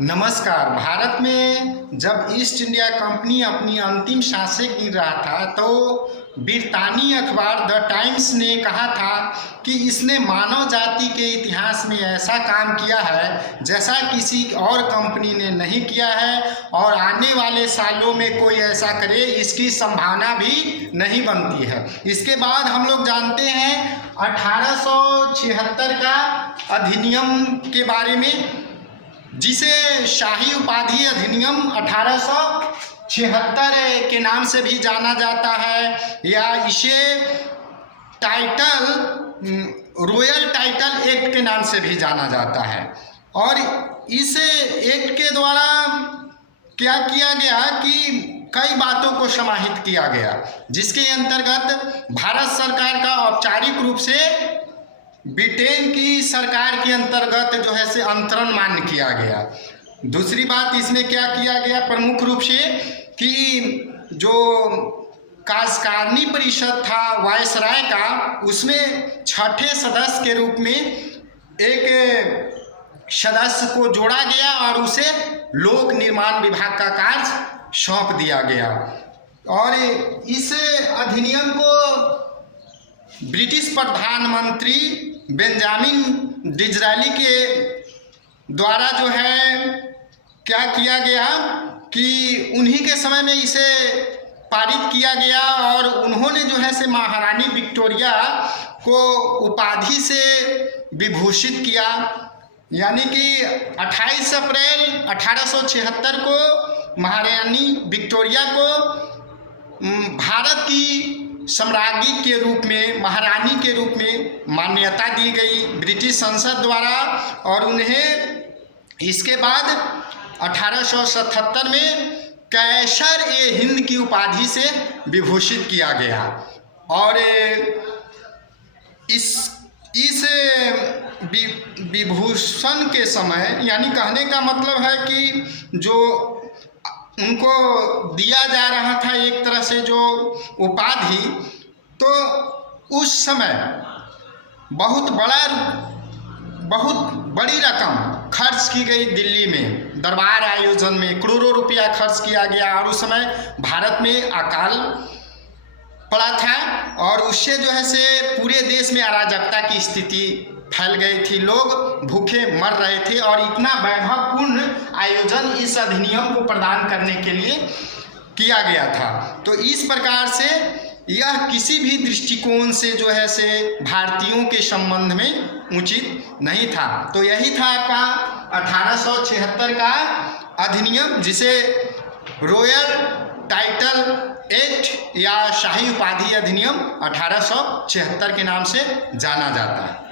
नमस्कार। भारत में जब ईस्ट इंडिया कंपनी अपनी अंतिम सांसें गिन रहा था तो ब्रितानी अखबार द टाइम्स ने कहा था कि इसने मानव जाति के इतिहास में ऐसा काम किया है जैसा किसी और कंपनी ने नहीं किया है और आने वाले सालों में कोई ऐसा करे इसकी संभावना भी नहीं बनती है। इसके बाद हम लोग जानते हैं 1876 का अधिनियम के बारे में, जिसे शाही उपाधि अधिनियम 1876 के नाम से भी जाना जाता है या इसे रॉयल टाइटल एक्ट के नाम से भी जाना जाता है। और इस एक्ट के द्वारा क्या किया गया कि कई बातों को समाहित किया गया, जिसके अंतर्गत भारत सरकार का औपचारिक रूप से ब्रिटेन की सरकार के अंतर्गत जो है से अंतरण मान्य किया गया। दूसरी बात इसमें क्या किया गया प्रमुख रूप से कि जो कार्यकारिणी परिषद था वायसराय का, उसमें छठे सदस्य के रूप में एक सदस्य को जोड़ा गया और उसे लोक निर्माण विभाग का कार्य सौंप दिया गया। और इस अधिनियम को ब्रिटिश प्रधानमंत्री बेंजामिन डिज़रायली के द्वारा जो है क्या किया गया कि उन्हीं के समय में इसे पारित किया गया और उन्होंने जो है से महारानी विक्टोरिया को उपाधि से विभूषित किया। यानी कि 28 अप्रैल 1876 को महारानी विक्टोरिया को भारत की सम्राज्ञी के रूप में, महारानी के रूप में मान्यता दी गई ब्रिटिश संसद द्वारा। और उन्हें इसके बाद 1877 में कैसर-ए-हिंद की उपाधि से विभूषित किया गया। और इस विभूषण के समय, यानी कहने का मतलब है कि जो उनको दिया जा रहा था एक तरह से जो उपाधि, तो उस समय बहुत बड़ी रकम खर्च की गई। दिल्ली में दरबार आयोजन में करोड़ों रुपया खर्च किया गया और उस समय भारत में अकाल पड़ा था और उससे जो है से पूरे देश में अराजकता की स्थिति फैल गई थी, लोग भूखे मर रहे थे। और इतना वैभवपूर्ण आयोजन इस अधिनियम को प्रदान करने के लिए किया गया था। तो इस प्रकार से यह किसी भी दृष्टिकोण से जो है से भारतीयों के संबंध में उचित नहीं था। तो यही था आपका 1876 का अधिनियम, जिसे रॉयल टाइटल एक्ट या शाही उपाधि अधिनियम 1876 के नाम से जाना जाता है।